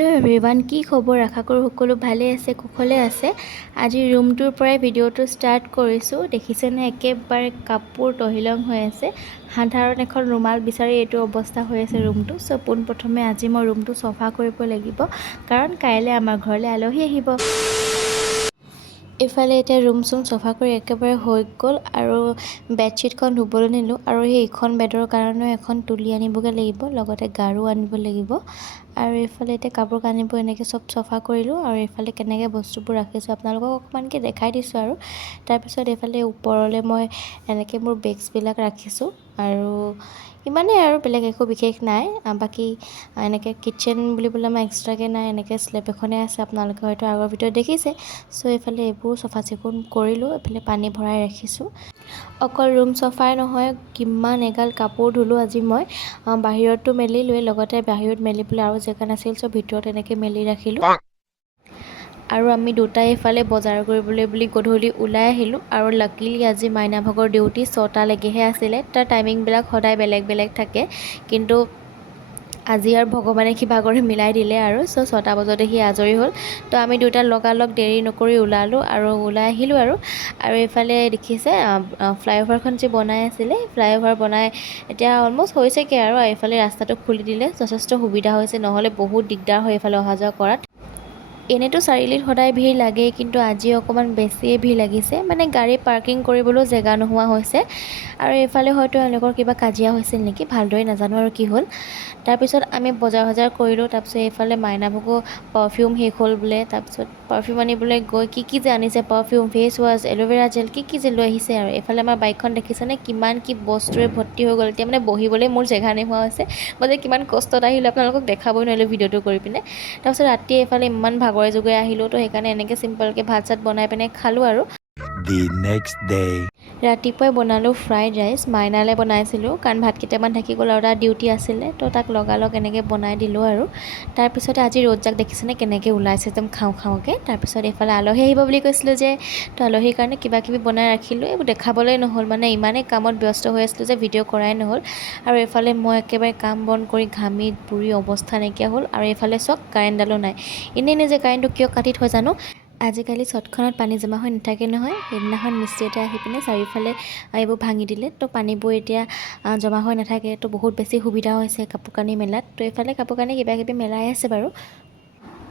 Hello' everyone, কি খবৰ? আশা কৰোঁ সকলো ভালে আছে, কুশলে আছে। আজি ৰুমটোৰ পৰাই ভিডিঅ'টো ষ্টাৰ্ট কৰিছোঁ। দেখিছেনে, একেবাৰে কাপোৰ তহিলং হৈ আছে। সাধাৰণ এখন ৰুমাল বিচাৰি এইটো অৱস্থা হৈ আছে ৰুমটো। চ' পোনপ্ৰথমে আজি মই ৰুমটো চফা কৰিব লাগিব, কাৰণ কাইলৈ আমাৰ ঘৰলৈ আলহী আহিব। এইফালে এতিয়া ৰুম চুম চফা কৰি একেবাৰে হৈ গ'ল আৰু বেডশ্বীটখন ধুবলৈ নিলোঁ আৰু সেইখন বেডৰ কাৰণেও এখন তুলি আনিবগৈ লাগিব, লগতে গাৰু আনিব লাগিব। আৰু এইফালে এতিয়া কাপোৰ কানিবোৰ এনেকৈ চব চফা কৰিলোঁ আৰু এইফালে কেনেকৈ বস্তুবোৰ ৰাখিছোঁ আপোনালোকক অকণমানকৈ দেখাই দিছোঁ। আৰু তাৰপিছত এইফালে ওপৰলৈ মই এনেকৈ মোৰ বেগছবিলাক ৰাখিছোঁ আৰু ইমানেই আৰু বেলেগ একো বিশেষ নাই। বাকী এনেকৈ কিটচেন বুলিবলৈ মই এক্সট্ৰাকৈ নাই, এনেকৈ স্লেব এখনে আছে, আপোনালোকে হয়তো আগৰ ভিডিঅ'ত দেখিছে। চ' এইফালে এইবোৰ চাফা চিকুণ কৰিলোঁ, এইফালে পানী ভৰাই ৰাখিছোঁ। অকল ৰুম চফাই নহয়, কিমান এগাল কাপোৰ ধুলোঁ আজি মই। বাহিৰতো মেলিলোৱে, লগতে বাহিৰত মেলিবলৈ আৰু জেগা নাছিল, চ' ভিতৰত এনেকৈ মেলি ৰাখিলোঁ। আৰু আমি দুটাই এইফালে বজাৰ কৰিবলৈ বুলি গধূলি ওলাই আহিলোঁ। আৰু লাকিলি আজি মাইনাভাগৰ ডিউটি 6টালৈকেহে আছিলে। তাৰ টাইমিংবিলাক সদায় বেলেগ বেলেগ থাকে, কিন্তু আজি আৰু ভগৱানে কি ভাগৰে মিলাই দিলে আৰু। চ' 6টা বজাতে সি আজৰি হ'ল। তো আমি দুটা লগালগ দেৰি নকৰি ওলালোঁ আৰু ওলাই আহিলোঁ। আৰু এইফালে দেখিছে ফ্লাইঅভাৰখন যে বনাই আছিলে, ফ্লাইঅভাৰ বনাই এতিয়া অলম'ষ্ট হৈছেগৈ আৰু এইফালে ৰাস্তাটো খুলি দিলে যথেষ্ট সুবিধা হৈছে, নহ'লে বহুত দিগদাৰ হয় এইফালে অহা যোৱা কৰাত। এনেতো চাৰিআলিত সদায় ভিৰ লাগেই, কিন্তু আজি অকণমান বেছিয়ে ভিৰ লাগিছে, মানে গাড়ী পাৰ্কিং কৰিবলৈও জেগা নোহোৱা হৈছে। আৰু এইফালে হয়তো এওঁলোকৰ কিবা কাজিয়া হৈছিল নেকি, ভালদৰে নাজানো আৰু কি হ'ল। তাৰপিছত আমি বজাৰ কৰিলোঁ। তাৰপিছত এইফালে মাইনাভাগো পাৰফিউম শেষ হ'ল বোলে, তাৰপিছত পাৰফিউম আনিবলৈ গৈ কি যে আনিছে, perfume, face wash, aloe vera gel, কি যে লৈ আহিছে। আৰু এইফালে আমাৰ বাইকখন দেখিছেনে, কিমান কি বস্তুৰে ভৰ্তি হৈ গ'ল। এতিয়া মানে বহিবলৈ মোৰ জেগা নোহোৱা হৈছে। মই যে কিমান কষ্টত আহিলোঁ আপোনালোকক দেখাবই নোৱাৰিলোঁ ভিডিঅ'টো কৰি পিনে। তাৰপিছত ৰাতি এইফালে ইমান ভাগৰে জোগৰে আহিলোঁ, তো সেইকাৰণে এনেকৈ চিম্পলকৈ ভাত চাত বনাই পিনে খালোঁ। আৰু The next day. ৰাতিপুৱাই বনালোঁ ফ্ৰাইড ৰাইচ, মাইনালৈ বনাইছিলোঁ কাৰণ ভাত কেইটামান থাকি গ'ল আৰু তাৰ ডিউটি আছিলে, তো তাক লগালগ এনেকৈ বনাই দিলোঁ। আৰু তাৰপিছতে আজি ৰ'দজাক দেখিছেনে কেনেকৈ ওলাইছে, একদম খাওঁকৈ। তাৰপিছত এইফালে আলহী আহিব বুলি কৈছিলোঁ যে, তো আলহীৰ কাৰণে কিবা কিবি বনাই ৰাখিলোঁ। এইবোৰ দেখাবলৈ নহ'ল, মানে ইমানেই কামত ব্যস্ত হৈ আছিলোঁ যে ভিডিঅ' কৰাই নহ'ল। আৰু এইফালে মই একেবাৰে কাম বন কৰি ঘামি পুৰি অৱস্থা নাইকিয়া হ'ল। আৰু এইফালে চাওক কাৰেণ্টডালো নাই, এনেই যে কাৰেণ্টটো কিয় কাটি থৈ জানো। আজিকালি চটখনত পানী জমা হৈ নাথাকে নহয়। সেইদিনাখন মিস্ত্ৰী এটা আহি পিনে চাৰিওফালে এইবোৰ ভাঙি দিলে, তো পানীবোৰ এতিয়া জমা হৈ নাথাকে, তো বহুত বেছি সুবিধা হৈছে কাপোৰ কানি মেলাত। তো এইফালে কাপোৰ কানি কিবা কিবি মেলাই আছে বাৰু।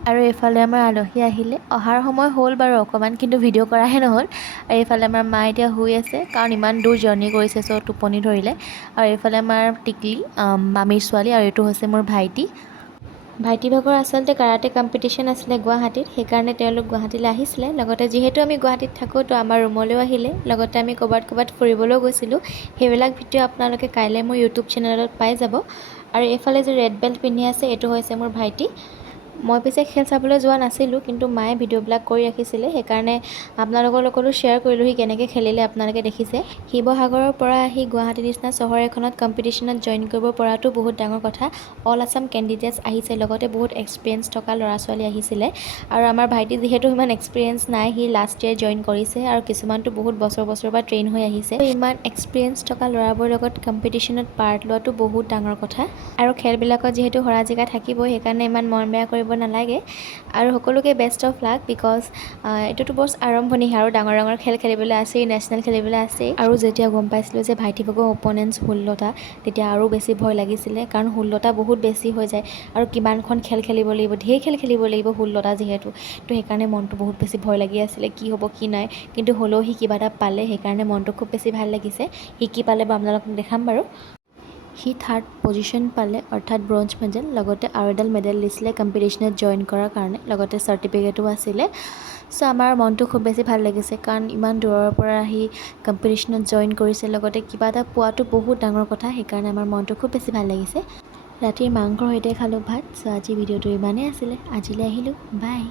আৰু এইফালে আমাৰ আলহী আহিলে, অহাৰ সময় হ'ল বাৰু অকণমান, কিন্তু ভিডিঅ' কৰাহে নহ'ল। আৰু এইফালে আমাৰ মা এতিয়া শুই আছে, কাৰণ ইমান দূৰ জাৰ্ণি কৰিছে, চ' টোপনি ধৰিলে। আৰু এইফালে আমাৰ টিকলি, মামীৰ ছোৱালী, আৰু এইটো হৈছে মোৰ ভাইটিভাগৰ আচলতে কাৰাটে কম্পিটিশ্যন আছিলে গুৱাহাটীত, সেইকাৰণে তেওঁলোক গুৱাহাটীলৈ আহিছিলে। লগতে যিহেতু আমি গুৱাহাটীত থাকোঁ, তো আমাৰ ৰুমলৈও আহিলে, লগতে আমি ক'ৰবাত ফুৰিবলৈও গৈছিলোঁ। সেইবিলাক ভিডিঅ' আপোনালোকে কাইলৈ মোৰ ইউটিউব চেনেলত পাই যাব। আৰু এইফালে যে ৰেড বেল্ট পিন্ধি আছে, এইটো হৈছে মোৰ ভাইটি। মই পিছে খেল চাবলৈ যোৱা নাছিলোঁ, কিন্তু মায়ে ভিডিঅ'বিলাক কৰি ৰাখিছিলে, সেইকাৰণে আপোনালোকৰ লগতো শ্বেয়াৰ কৰিলোঁ সি কেনেকৈ খেলিলে। আপোনালোকে দেখিছে, শিৱসাগৰৰ পৰা আহি গুৱাহাটীৰ নিচিনা চহৰ এখনত কম্পিটিশ্যনত জইন কৰিব পৰাটো বহুত ডাঙৰ কথা। অল আছাম কেণ্ডিডেটছ আহিছে, লগতে বহুত এক্সপিৰিয়েঞ্চ থকা ল'ৰা ছোৱালী আহিছিলে। আৰু আমাৰ ভাইটি যিহেতু ইমান এক্সপিৰিয়েঞ্চ নাই, সি লাষ্ট ইয়েৰ জইন কৰিছে, আৰু কিছুমানটো বহুত বছৰ পৰা ট্ৰেইন হৈ আহিছে। ইমান এক্সপিৰিয়েঞ্চ থকা ল'ৰাবোৰৰ লগত কম্পিটিশ্যনত পাৰ্ট লোৱাটো বহুত ডাঙৰ কথা। আৰু খেলবিলাকত যিহেতু হৰা জিকা থাকিবই, সেইকাৰণে ইমান মন বেয়া কৰিব নালাগে। আৰু সকলোকে বেষ্ট অফ লাক, বিকজ এইটোতো বছ আৰম্ভণিহে, আৰু ডাঙৰ খেল খেলিবলৈ আছেই, নেশ্যনেল খেলিবলৈ আছেই। আৰু যেতিয়া গম পাইছিলোঁ যে ভাইটিভাগৰ অপ'নেণ্টছ 16টা, তেতিয়া আৰু বেছি ভয় লাগিছিলে, কাৰণ 16টা বহুত বেছি হৈ যায়। আৰু কিমানখন খেল খেলিব লাগিব, ঢেৰ খেল খেলিব লাগিব 16টা যিহেতু, তো সেইকাৰণে মনটো বহুত বেছি ভয় লাগি আছিলে, কি হ'ব কি নাই। কিন্তু হ'লেও সি কিবা এটা পালে, সেইকাৰণে মনটো খুব বেছি ভাল লাগিছে। সি কি পালে বা আপোনালোকক দেখাম বাৰু। সি 3rd পজিশ্যন পালে, অৰ্থাৎ ব্ৰঞ্জ মেডেল, লগতে আৰু এডাল মেডেল দিছিলে কম্পিটিশ্যনত জইন কৰাৰ কাৰণে, লগতে চাৰ্টিফিকেটো আছিলে। চ' আমাৰ মনটো খুব বেছি ভাল লাগিছে, কাৰণ ইমান দূৰৰ পৰা আহি কম্পিটিশ্যনত জইন কৰিছে, লগতে কিবা এটা পোৱাটো বহুত ডাঙৰ কথা। সেইকাৰণে আমাৰ মনটো খুব বেছি ভাল লাগিছে। ৰাতিৰ মাংসৰ সৈতে খালোঁ ভাত। চ' আজি ভিডিঅ'টো ইমানেই আছিলে, আজিলৈ আহিলোঁ, বাই।